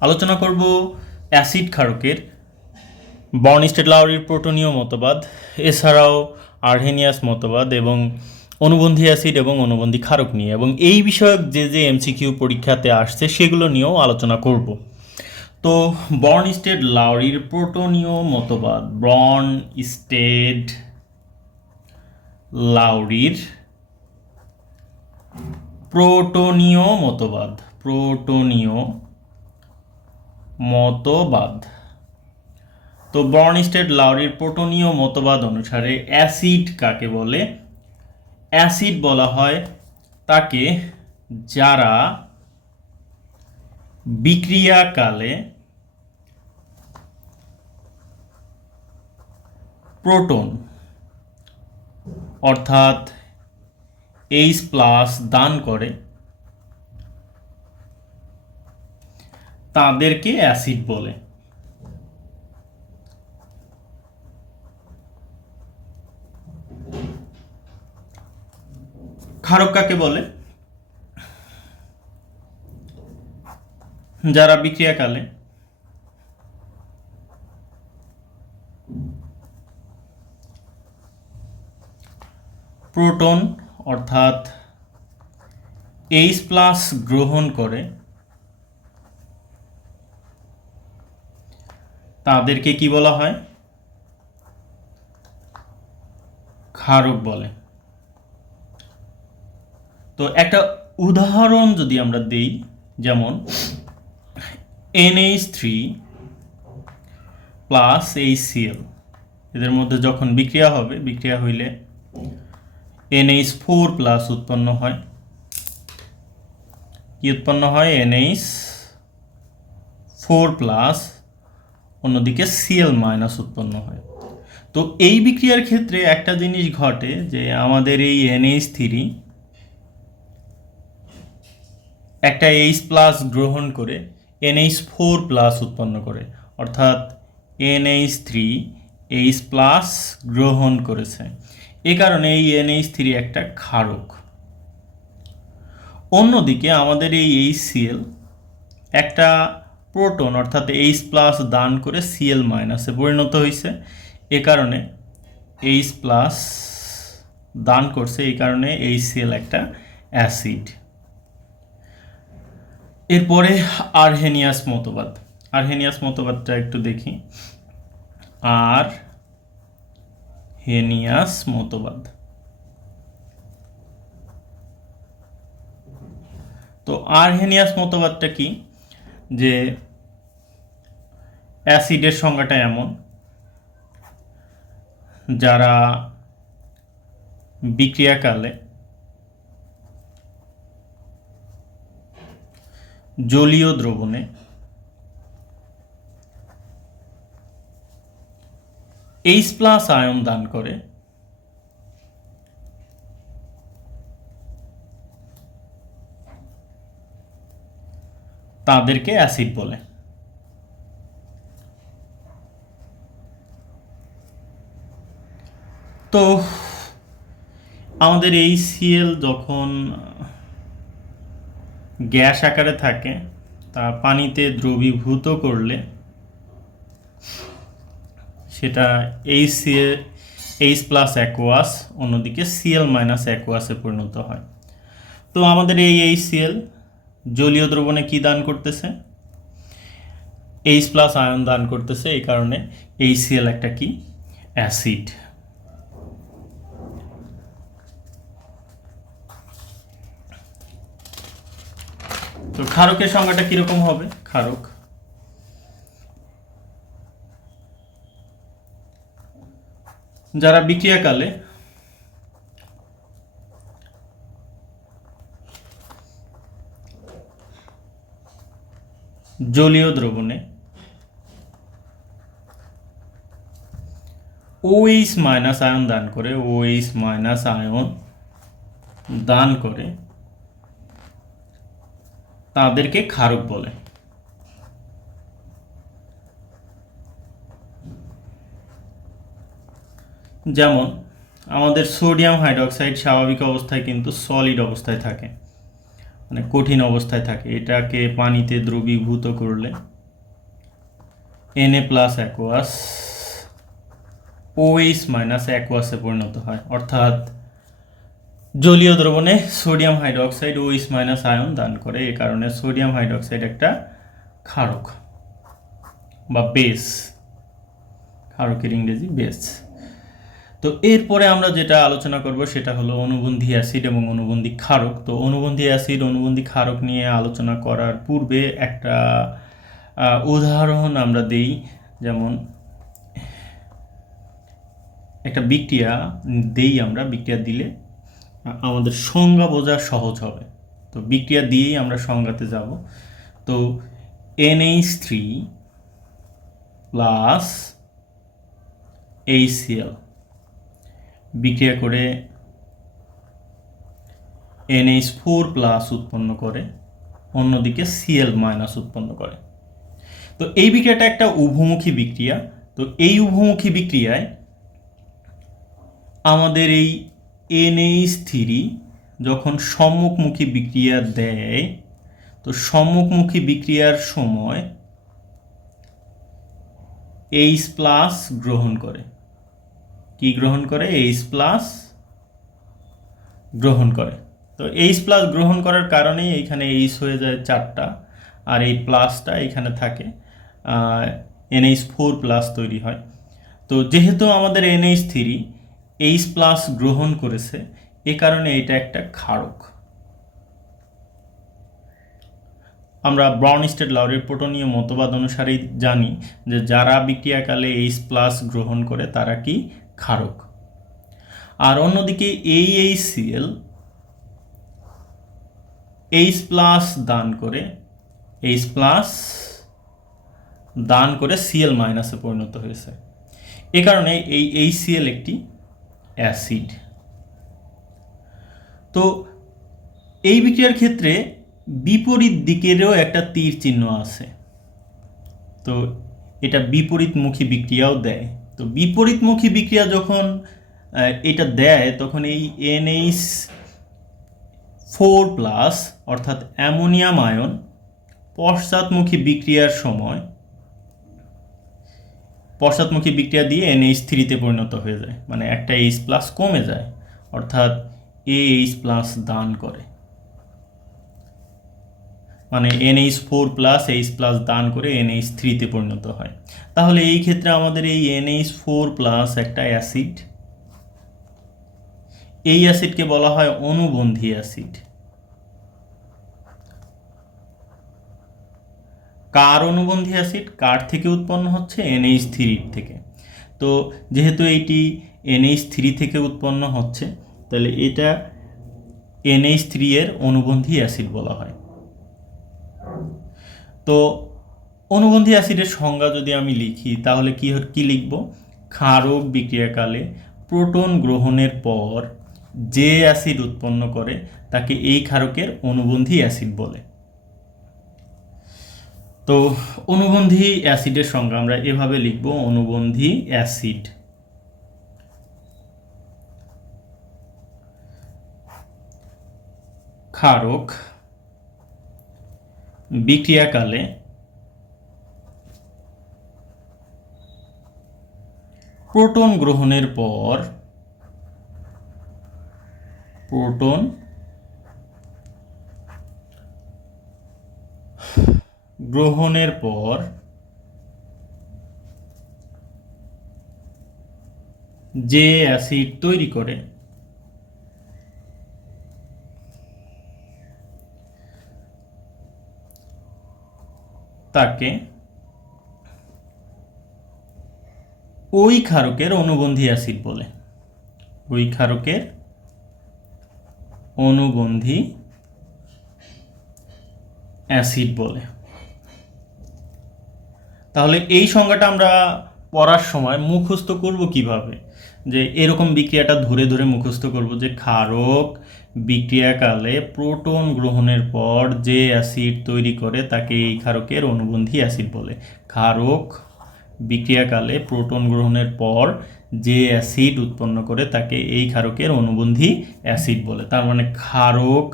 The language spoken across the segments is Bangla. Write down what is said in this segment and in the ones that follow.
আলোচনা করব অ্যাসিড ক্ষারকের। বর্নস্টেড লাউরির প্রোটোনীয় মতবাদ, এছাড়াও আর্হেনিয়াস মতবাদ এবং অনুবন্ধী অ্যাসিড এবং অনুবন্ধী ক্ষারক নিয়ে। এবং এই বিষয়ক যে যে এমসিকিউ পরীক্ষাতে আসছে সেগুলো নিয়েও আলোচনা করব। তো বর্ন স্টেড লাউরির প্রোটোনীয় মতবাদ, বর্ন স্টেড লাউরির প্রোটোনীয় মতবাদ প্রোটোনীয় মতবাদ। তো বর্নস্টেড লাউরির প্রোটোনীয় মতবাদ অনুসারে অ্যাসিড কাকে বলে? অ্যাসিড বলা হয় তাকে যারা বিক্রিয়াকালে প্রোটন, অর্থাৎ এইচ প্লাস দান করে তাদেরকে অ্যাসিড বলে। ক্ষারক কাকে বলে? যারা বিক্রিয়াকালে প্রোটন অর্থাৎ এইচ প্লাস গ্রহণ করে তাদেরকে কি বলা হয়? ক্ষারক বলে। তো একটা উদাহরণ যদি আমরা দেই, যেমন, এনএইচ থ্রি প্লাস এইচসিএল এদের মধ্যে যখন বিক্রিয়া হবে, বিক্রিয়া হইলে এনএইচ ফোর প্লাস উৎপন্ন হয়। কি উৎপন্ন হয়? এনএইচ ফোর প্লাস অন্যদিকে সিএল মাইনাস উৎপন্ন হয়। তো এই বিক্রিয়ার ক্ষেত্রে একটা জিনিস ঘটে যে আমাদের এই এনএইচ থ্রি একটা এইচ প্লাস গ্রহণ করে এনএইচ ফোর প্লাস উৎপন্ন করে। অর্থাৎ এনএইচ থ্রি এইচ প্লাস গ্রহণ করেছে। এ কারণে এই এনএইচ থ্রি একটা ক্ষারক। অন্যদিকে আমাদের এই এইচ সিএল একটা প্রোটন অর্থাৎ এইচ প্লাস দান করে সিএল মাইনাসে পরিণত হয়েছে এ কারণে এইচ প্লাস দান করছে, এই কারণে এইচ সিএল একটা অ্যাসিড এরপরে আরহেনিয়াস মতবাদ। আরহেনিয়াস মতবাদটা একটু দেখি। আর হেনিয়াস মতবাদ। তো আরহেনিয়াস মতবাদটা কি? যে অ্যাসিডের সংজ্ঞাটা এমন যারা বিক্রিয়াকালে জলীয় দ্রবণে এইচ প্লাস আয়ন দান করে তাদেরকে অ্যাসিড বলে। তো আমাদের এই সিএল যখন গ্যাস আকারে থাকে, তা পানিতে দ্রবীভূত করলে সেটা H C A H plus aqueous অন্যদিকে সিএল মাইনাস অ্যাকোয়াসে পরিণত হয়। তো আমাদের এই এইচ সিএল জলীয় দ্রবণে কি দান করতেছে? এইচ প্লাস আয়ন দান করতেছে, এই কারণে এই সিএল একটা কি? অ্যাসিড তো ক্ষারকের সংজ্ঞাটা কীরকম হবে? ক্ষারক। যারা বিক্রিয়াকালে জলীয় দ্রবণে। ওইস মাইনাস আয়ন দান করে ওইস মাইনাস আয়ন দান করে তাদেরকে ক্ষারক বলে। যেমন, আমাদের সোডিয়াম হাইড্রক্সাইড স্বাভাবিক অবস্থায় কিন্তু সলিড অবস্থায় থাকে। মানে কঠিন অবস্থায় থাকে। এটাকে পানিতে দ্রবীভূত করলে। NA plus aqueous OH minus অ্যাকোয়াসে পরিণত হয়। অর্থাৎ জলীয় দ্রবণে সোডিয়াম হাইড্রোক্সাইড ওইস মাইনাস আয়ন দান করে। এ কারণে সোডিয়াম হাইড্রোক্সাইড একটা ক্ষারক বা বেস ক্ষারকের ইংরেজি বেস তো এরপরে আমরা যেটা আলোচনা করব সেটা হলো অনুবন্ধী অ্যাসিড এবং অনুবন্ধী ক্ষারক। তো অনুবন্ধী অ্যাসিড, অনুবন্ধী ক্ষারক নিয়ে আলোচনা করার পূর্বে একটা উদাহরণ আমরা দেই। যেমন, একটা বিক্রিয়া দেই আমরা, বিক্রিয়া দিলে আমাদের সংজ্ঞা বোঝা সহজ হবে। তো বিক্রিয়া দিয়েই আমরা সংজ্ঞাতে যাব। তো এনএইচ থ্রি প্লাস এইচসিএল বিক্রিয়া করে এনএইচ ফোর প্লাস উৎপন্ন করে, অন্যদিকে সিএল মাইনাস উৎপন্ন করে। তো এই বিক্রিয়াটা একটা উভমুখী বিক্রিয়া। তো এই উভমুখী বিক্রিয়ায় আমাদের এই এনএইচ থ্রি যখন সম্মুখমুখী বিক্রিয়া দেয়, তো সম্মুখমুখী বিক্রিয়ার সময় এইচ প্লাস গ্রহণ করে। কি গ্রহণ করে? এইচ প্লাস গ্রহণ করে। তো এইচ প্লাস গ্রহণ করার কারণেই এইখানে এইচ হয়ে যায় চারটা আর এই প্লাসটা এখানে থাকে। এনএইচ ফোর প্লাস তৈরি হয়। তো যেহেতু আমাদের এনএইচ থ্রি এইচ প্লাস গ্রহণ করেছে, এ কারণে এটা একটা ক্ষারক। আমরা ব্রাউন স্টেট লাউরের পোটনীয় মতবাদ অনুসারেই জানি যে যারা বিক্রিয়াকালে এইচ প্লাস গ্রহণ করে, তারা কি ক্ষারক। আর অন্যদিকে এই এইচ সিএল এইচ প্লাস দান করে এইচ প্লাস দান করে সিএল মাইনাসে পরিণত হয়েছে। এ কারণে এই এইচসিএল একটি অ্যাসিড। তো এই বিক্রিয়ার ক্ষেত্রে বিপরীত দিকেরও একটা তীর চিহ্ন আছে। তো এটা বিপরীতমুখী বিক্রিয়াও দেয়। তো বিপরীতমুখী বিক্রিয়া যখন এটা দেয়, তখন এই এনএইচ ফোর প্লাস অর্থাৎ অ্যামোনিয়াম আয়ন, পশ্চাৎমুখী বিক্রিয়ার সময়, পশ্চাৎমুখী বিক্রিয়া দিয়ে এনএইচ থ্রিতে পরিণত হয়ে যায়। মানে একটা এইচ প্লাস কমে যায়, অর্থাৎ এ এইচ প্লাস দান করে। মানে NH four plus H plus দান করে এনএইচ থ্রিতে পরিণত হয়। তাহলে এই ক্ষেত্রে আমাদের এই এনএইচ ফোর প্লাস একটা অ্যাসিড এই অ্যাসিডকে বলা হয় অনুবন্ধী অ্যাসিড কার অনুবন্ধী অ্যাসিড কার থেকে উৎপন্ন হচ্ছে? এনএইচ থ্রির থেকে। তো যেহেতু এইটি এনএইচ থ্রি থেকে উৎপন্ন হচ্ছে, তাহলে এটা এনএইচ থ্রি এর অনুবন্ধী অ্যাসিড বলা হয়। তো অনুবন্ধী অ্যাসিডের সংজ্ঞা যদি আমি লিখি, তাহলে কি কি লিখব? ক্ষারক বিক্রিয়াকালে প্রোটন গ্রহণের পর যে অ্যাসিড উৎপন্ন করে, তাকে এই ক্ষারকের অনুবন্ধী অ্যাসিড বলে। তো অনুবন্ধী অ্যাসিডের সংজ্ঞা আমরা এভাবে লিখব, অনুবন্ধী অ্যাসিড। ক্ষারক বিক্রিয়াকালে প্রোটন গ্রহণের পর প্রোটন গ্রহণের পর যে অ্যাসিড তৈরি করে তাকে ওই ক্ষারকের অনুবন্ধী অ্যাসিড বলে। ওই ক্ষারকের অনুবন্ধী অ্যাসিড বলে। তাহলে এই সংজ্ঞাটা আমরা পড়ার সময় মুখস্থ করব কীভাবে? যে এরকম বিক্রিয়াটা ধরে ধরে মুখস্থ করব যে ক্ষারক বিক্রিয়াকালে প্রোটন গ্রহণের পর যে অ্যাসিড তৈরি করে তাকে এই ক্ষারকের অনুবন্ধী অ্যাসিড বলে। ক্ষারক বিক্রিয়াকালে প্রোটন গ্রহণের পর যে অ্যাসিড উৎপন্ন করে তাকে এই ক্ষারকের অনুবন্ধী অ্যাসিড বলে। তার মানে ক্ষারক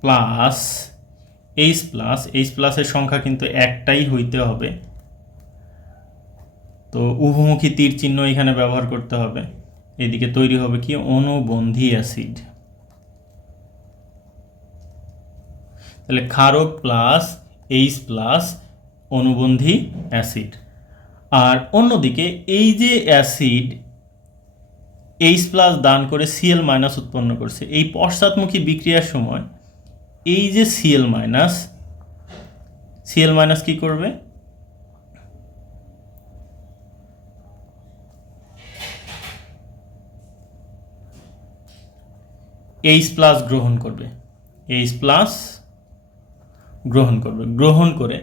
প্লাস এইচ প্লাস, এইচ প্লাসের সংখ্যা কিন্তু একটাই হইতে হবে। তো উভমুখী তীর চিহ্ন এখানে ব্যবহার করতে হবে। এদিকে তৈরি হবে কি? অনুবন্ধী অ্যাসিড। তাহলে ক্ষারক প্লাস এইচ প্লাস অনুবন্ধী অ্যাসিড। আর অন্যদিকে এই যে অ্যাসিড এইচ প্লাস দান করে সিএল মাইনাস উৎপন্ন করছে, এই পশ্চাৎমুখী বিক্রিয়ার সময় এই যে সিএল মাইনাস সিএল মাইনাস কি করবে? এইচ প্লাস গ্রহণ করবে। এইচ প্লাস গ্রহণ করবে। গ্রহণ করে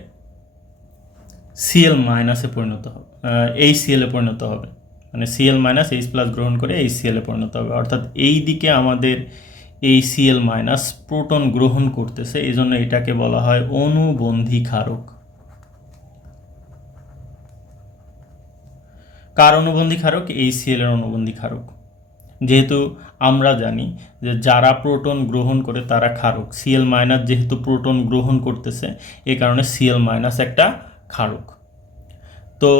সিএল মাইনাসে পরিণত হবে। এই সিএলে পরিণত হবে। মানে সিএল মাইনাস এইচ প্লাস গ্রহণ করে এই সিএলে পরিণত হবে। অর্থাৎ এই দিকে আমাদের এই সিএল মাইনাস প্রোটন গ্রহণ করতেছে। এই জন্য এটাকে বলা হয় অনুবন্ধী ক্ষারক। কার অনুবন্ধী ক্ষারক? এই সিএল এর অনুবন্ধী ক্ষারক। যেহেতু আমরা জানি যে যারা প্রোটন গ্রহণ করে তারা ক্ষারক। সিএল মাইনাস যেহেতু প্রোটন গ্রহণ করতেছে, এ কারণে সিএল মাইনাস একটা ক্ষারক। তো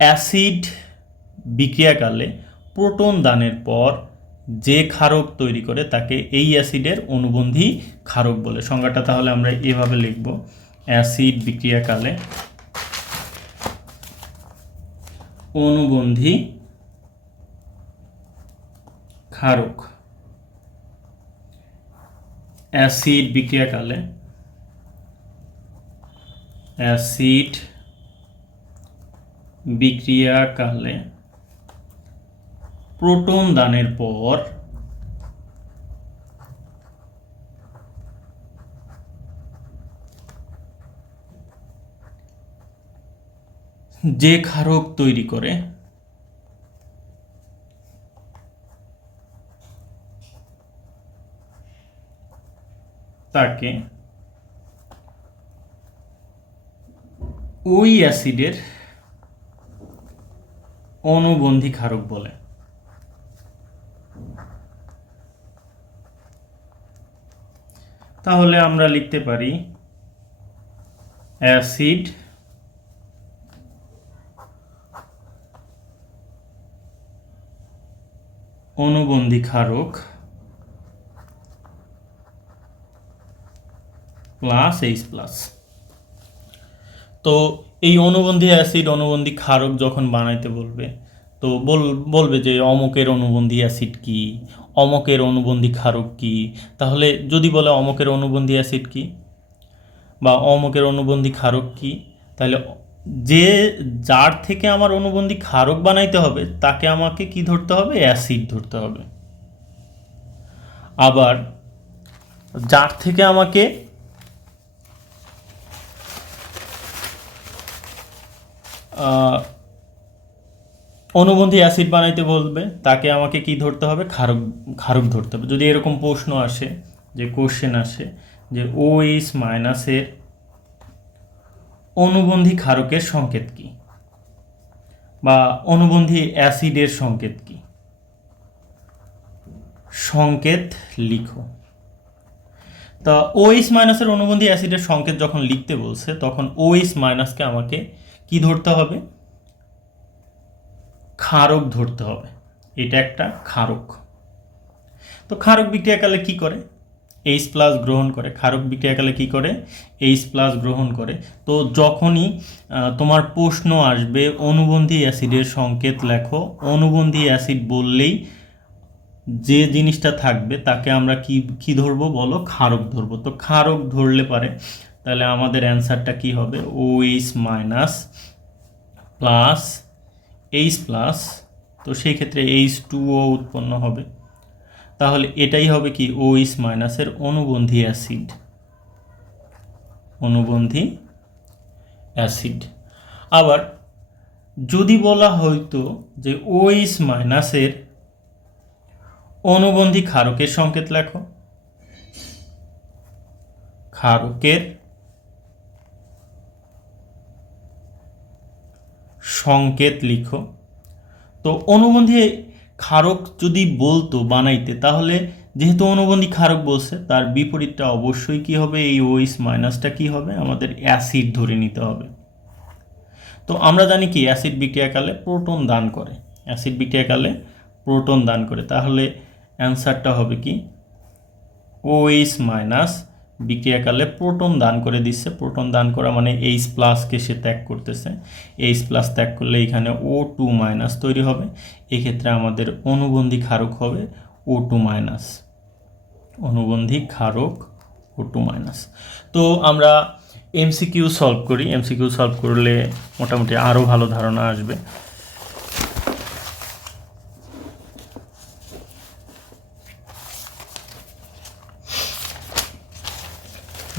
অ্যাসিড বিক্রিয়াকালে প্রোটন দানের পর যে ক্ষারক তৈরি করে তাকে এই অ্যাসিডের অনুবন্ধী ক্ষারক বলে। সংজ্ঞাটা তাহলে আমরা এভাবে লিখব। অ্যাসিড বিক্রিয়াকালে অনুবন্ধী ক্ষারক অ্যাসিড বিক্রিয়াকালে অ্যাসিড বিক্রিয়াকালে প্রোটন দানের পর যে ক্ষারক তৈরি করে তাকে ওই অ্যাসিডের অনুবন্ধী ক্ষারক বলে। তাহলে আমরা লিখতে পারি অ্যাসিড অনুবন্ধী ক্ষারক প্লাস এইচ প্লাস তো এই অনুবন্ধী অ্যাসিড অনুবন্ধী ক্ষারক যখন বানাইতে বলবে, তো বল, বলবে যে অমকের অনুবন্ধী অ্যাসিড কি? অমকের অনুবন্ধী ক্ষারক কি? তাহলে যদি বলে অমকের অনুবন্ধী অ্যাসিড কি বা অমকের অনুবন্ধী ক্ষারক কি, তাহলে যে, যার থেকে আমার অনুবন্ধী ক্ষারক বানাইতে হবে, তাকে আমাকে কি ধরতে হবে? অ্যাসিড ধরতে হবে। আবার যার থেকে আমাকে অনুবন্ধী অ্যাসিড বানাইতে বলবে, তাকে আমাকে কি ধরতে হবে? খারক ক্ষারক ধরতে হবে। যদি এরকম প্রশ্ন আসে, যে কোশ্চেন আসে, যে ও এইচ মাইনাসের অনুবন্ধী ক্ষারকের সংকেত কি? বা অনুবন্ধী অ্যাসিডের সংকেত কি? সংকেত লিখো। তা ওএইচ মাইনাসের অনুবন্ধী অ্যাসিডের সংকেত যখন লিখতে বলছে, তখন ওএইচ মাইনাসকে আমাকে কি ধরতে হবে? ক্ষারক ধরতে হবে। এটা একটা ক্ষারক। তো ক্ষারক বিক্রিয়াকালে কি করে? এইচ প্লাস গ্রহণ করে। ক্ষারক বিক্রিয়াকালে কি করে? এইচ প্লাস গ্রহণ করে। তো যখনই তোমার প্রশ্ন আসবে, অনুবন্ধী অ্যাসিডের সংকেত লেখো। অনুবন্ধী অ্যাসিড বললেই যে জিনিসটা থাকবে, তাকে আমরা কি কি ধরবো বলো? ক্ষারক ধরবো। তো ক্ষারক ধরলে পারে তাহলে আমাদের অ্যান্সারটা কি হবে? O H minus plus H plus তো সেই ক্ষেত্রে এইচ টু ও উৎপন্ন হবে। তাহলে এটাই হবে কি? ও এইচ মাইনাসের অনুবন্ধী অ্যাসিড অনুবন্ধী অ্যাসিড আবার যদি বলা হয়তো যে ও এইচ মাইনাসের অনুবন্ধী ক্ষারকের সংকেত লেখো। ক্ষারকের সংকেত লিখো। তো অনুবন্ধী ক্ষারক যদি বলতো বানাইতে, তাহলে যেহেতু অনুবন্ধী ক্ষারক বলছে, তার বিপরীতটা অবশ্যই কি হবে? এই ওইস মাইনাসটা কি হবে? আমাদের অ্যাসিড ধরে নিতে হবে। তো আমরা জানি কি, অ্যাসিড বিক্রিয়াকালে প্রোটন দান করে। অ্যাসিড বিক্রিয়াকালে প্রোটন দান করে। তাহলে অ্যান্সারটা হবে কি? ওএইচ মাইনাস বিক্রিয়াকালে প্রোটন দান করে দিচ্ছে। প্রোটন দান করা মানে এইচ প্লাসকে সে ত্যাগ করতেছে। এইচ প্লাস ত্যাগ করলে এখানে ও টু মাইনাস তৈরি হবে। এক্ষেত্রে আমাদের অনুবন্ধী ক্ষারক হবে ও টু মাইনাস অনুবন্ধী ক্ষারক ও টু মাইনাস তো আমরা এমসিকিউ সলভ করি। এমসিকিউ সলভ করলে মোটামুটি আরও ভালো ধারণা আসবে।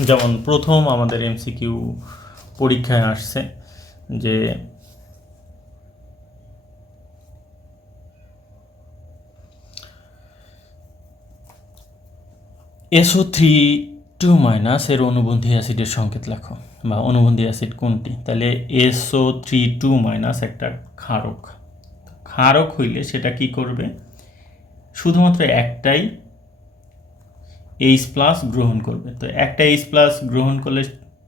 যেমন প্রথম আমাদের এমসিকিউ পরীক্ষায় আসছে যে এসও থ্রি টু মাইনাস এর অনুবন্ধী অ্যাসিডের সংকেত লেখো, বা অনুবন্ধী অ্যাসিড কোনটি? তাহলে এসও থ্রি টু মাইনাস একটা ক্ষারক। ক্ষারক হইলে সেটা কি করবে? শুধুমাত্র একটাই এইচ প্লাস গ্রহণ করবে। তো একটা এইচ প্লাস গ্রহণ করলে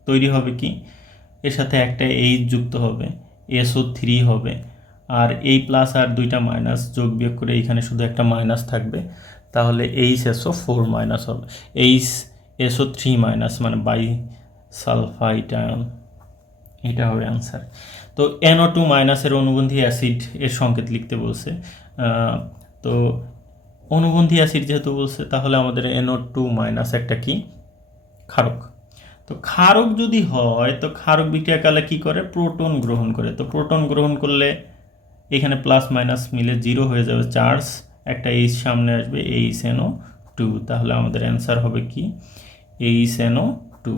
তৈরি হবে কি? এর সাথে একটা এইচ যুক্ত হবে। এসও থ্রি হবে। আর এই প্লাস আর দুইটা মাইনাস যোগ বিয়োগ করে এইখানে শুধু একটা মাইনাস থাকবে। তাহলে এইচ এসও ফোর মাইনাস হবে। এইচ এসও থ্রি মাইনাস মানে বাই সালফাইড আয়ন এটা হবে অ্যান্সার তো এনও টু মাইনাসের অনুবন্ধী অ্যাসিড এর সংকেত লিখতে বলছে। তো অনুবন্ধী অ্যাসিড যেহেতু বলছে, তাহলে আমাদের এনও টু মাইনাস একটা কি? ক্ষারক। তো ক্ষারক যদি হয়, তো ক্ষারক বিক্রিয়াকালে কি করে? প্রোটন গ্রহণ করে। তো প্রোটন গ্রহণ করলে এখানে প্লাস মাইনাস মিলে জিরো হয়ে যাবে চার্জ একটা এইচ সামনে আসবে এইচ এনও টু তাহলে আমাদের অ্যান্সার হবে কি? এইচ এনও টু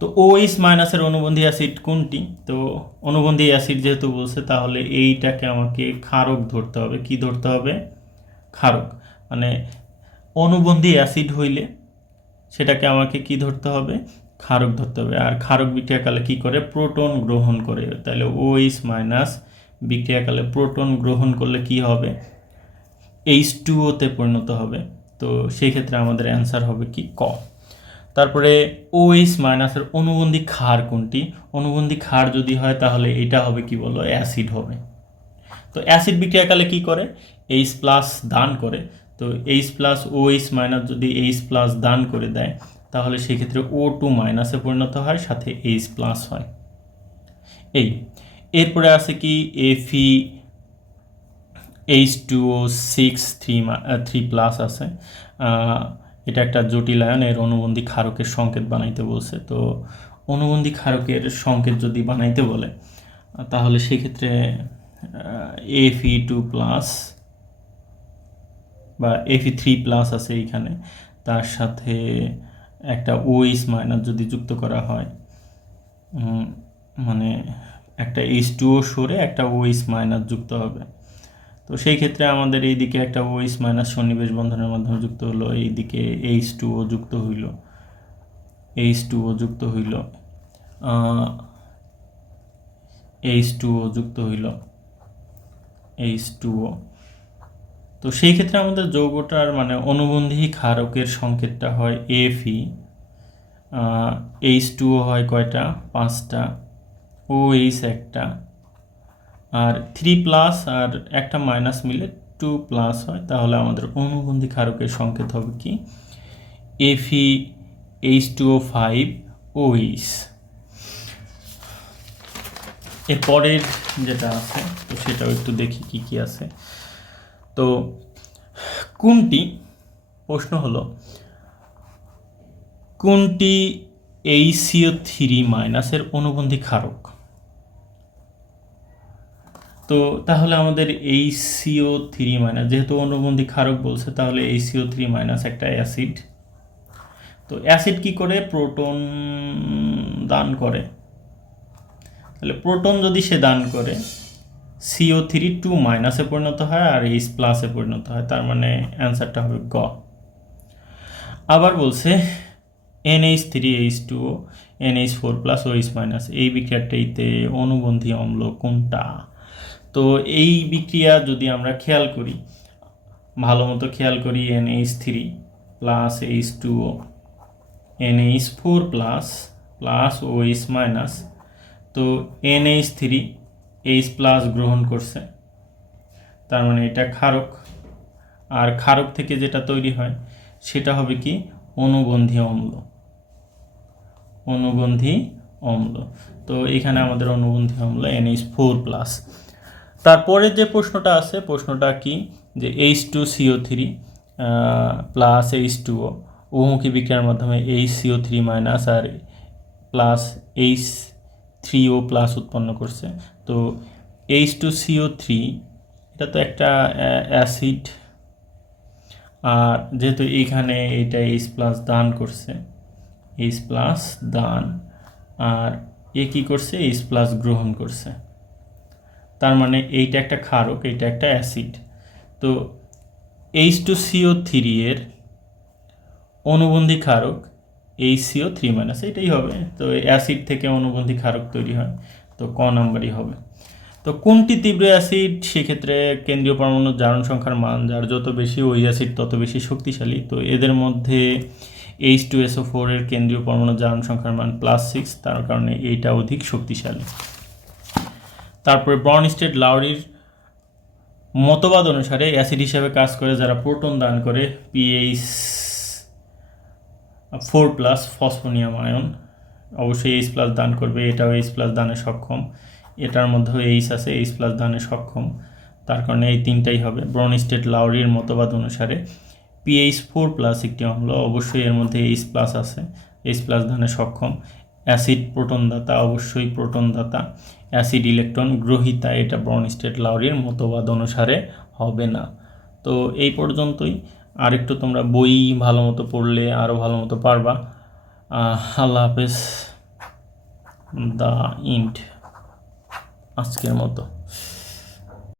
তো ওইচ মাইনাসের অনুবন্ধী অ্যাসিড কোনটি? তো অনুবন্ধী অ্যাসিড যেহেতু বলছে, তাহলে এইটাকে আমাকে ক্ষারক ধরতে হবে। কি ধরতে হবে? ক্ষারক। মানে অনুবন্ধী অ্যাসিড হইলে সেটাকে আমাকে কি ধরতে হবে? ক্ষারক ধরতে হবে। আর ক্ষারক বিক্রিয়াকালে কি করে? প্রোটন গ্রহণ করে। তাহলে ওইচ মাইনাস বিক্রিয়াকালে প্রোটন গ্রহণ করলে কি হবে? এইচ টুওতে পরিণত হবে। তো সেই ক্ষেত্রে আমাদের অ্যান্সার হবে কি? ক। তারপরে ওএইচ মাইনাসের অনুবন্ধী ক্ষার কোনটি? অনুবন্ধী ক্ষার যদি হয় তাহলে এটা হবে কি বলো? অ্যাসিড হবে। তো অ্যাসিড বিক্রিয়াকালে কি করে? এইচ প্লাস দান করে। তো এইচ প্লাস ওএইচ মাইনাস যদি এইচ প্লাস দান করে দেয়, তাহলে সেক্ষেত্রে ও টু মাইনাসে পরিণত হয়, সাথে এইচ প্লাস হয়। এই, এরপরে আছে কি? এফি H two O six three three plus আছে। এটা একটা জটিল আয়ন, এর অনুবন্ধী ক্ষারকের সংকেত বানাইতে বলছে। তো অনুবন্ধী ক্ষারকের সংকেত যদি বানাইতে বলে, তাহলে সেক্ষেত্রে এফি টু প্লাস বা এফি থ্রি প্লাস আছে এইখানে। তার সাথে একটা ওইস মাইনাস যদি যুক্ত করা হয় মানে একটা এইচ টুও সরে একটা ওইস মাইনাস যুক্ত হবে। তো সেই ক্ষেত্রে আমাদের এইদিকে একটা ওইস মাইনাস সন্নিবেশ বন্ধনের মাধ্যমে যুক্ত হলো, এইদিকে এইচ টুও যুক্ত হইল। এইচ টুও যুক্ত হইল। এইচ টুও যুক্ত হইল। এইচ টুও তো সেই ক্ষেত্রে আমাদের যৌগটার মানে অনুবন্ধী ক্ষারকের সংকেতটা হয় এফি এইচ টুও হয় কয়টা? পাঁচটা। ও এইচ একটা। আর থ্রি প্লাস আর একটা মাইনাস মিলে টু প্লাস হয়। তাহলে আমাদের অনুবন্ধী ক্ষারকের সংকেত হবে কি? এফি এইচ টু ও ফাইভ ওইস এর পরের যেটা আছে সেটাও একটু দেখি কি কি আছে। তো কোনটি, প্রশ্ন হলো, কোনটি এই সিও থ্রি মাইনাসের অনুবন্ধী ক্ষারক? তো তাহলে আমাদের এই সিও থ্রি মাইনাস যেহেতু অনুবন্ধী ক্ষারক বলছে, তাহলে এই সিও থ্রি মাইনাস একটা অ্যাসিড। তো অ্যাসিড কি করে? প্রোটন দান করে। তাহলে প্রোটন যদি সে দান করে সিও থ্রি টু মাইনাসে পরিণত হয় আর এইচ প্লাসে পরিণত হয়, তার মানে অ্যান্সারটা হবে গ। আবার বলছে NH three H two O NH four plus O H minus এই বিক্রিয়াটাইতে অনুবন্ধী অম্ল কোনটা? তো এই বিক্রিয়া যদি আমরা খেয়াল করি, ভালো মতো খেয়াল করি N H three plus H two O N H four plus plus O H minus তো N H three H plus গ্রহণ করছে। তার মানে এটা ক্ষারক। আর ক্ষারক থেকে যেটা তৈরি হয়, সেটা হবে কি? অনুবন্ধী অম্ল। অনুবন্ধী অম্ল। তো এখানে আমাদের অনুবন্ধী অম্ল এনএইচ ফোর প্লাস তারপরে যে প্রশ্নটা আছে, প্রশ্নটা কি? যে H two CO three plus H two O বহুমুখী বিক্রিয়ার মাধ্যমে এইচ সিও থ্রি মাইনাস আর plus H three O plus উৎপন্ন করছে। তো এইচ টু সিও থ্রি এটা তো একটা অ্যাসিড আর যেহেতু এইখানে এটা এইচ প্লাস দান করছে এইচ প্লাস দান। আর এ কী করছে? এইচ প্লাস গ্রহণ করছে। তার মানে এইটা একটা ক্ষারক, এইটা একটা অ্যাসিড তো এইচ টু সিও থ্রি এর অনুবন্ধী ক্ষারক H C O three minus এটাই হবে। তো অ্যাসিড থেকে অনুবন্ধী ক্ষারক তৈরি হয়। তো ক নাম্বারই হবে। তো কোনটি তীব্র অ্যাসিড? সেক্ষেত্রে কেন্দ্রীয় পরমাণু জারণ সংখ্যার মান, যার যত বেশি ওই অ্যাসিড, তত বেশি শক্তিশালী। তো এদের মধ্যে এইচ টু এসও ফোরের কেন্দ্রীয় পরমাণু জারণ সংখ্যার মান প্লাস সিক্স তার কারণে এইটা অধিক শক্তিশালী। তারপরে ব্রনস্টেড লাউরির মতবাদ অনুসারে অ্যাসিড হিসেবে কাজ করে যারা প্রোটন দান করে PH four plus phosphonium ion অবশ্যই এইচ প্লাস দান করবে, এটাও এইচ প্লাস দানে সক্ষম। এটার মধ্যেও এইচ আছে এইচ প্লাস দানে সক্ষম। তার কারণে এই তিনটাই হবে। ব্রনস্টেড লাউরির মতবাদ অনুসারে পিএইচ ফোর প্লাস একটি অম্ল, অবশ্যই এর মধ্যে এইচ প্লাস আছে। এইচ প্লাস দানে সক্ষম। অ্যাসিড প্রোটন দাতা, অবশ্যই প্রোটন দাতা। অ্যাসিড ইলেকট্রন গ্রহিতা, এটা ব্রনস্টেড লাউরির মতবাদ অনুসারে হবে না। তো এই পর্যন্তই। আরেকটু তোমরা বই ভালো মতো পড়লে আরও ভালো মতো পারবা। আল্লাহ হাফেজ। দ্য ইন্ট আজকের মতো।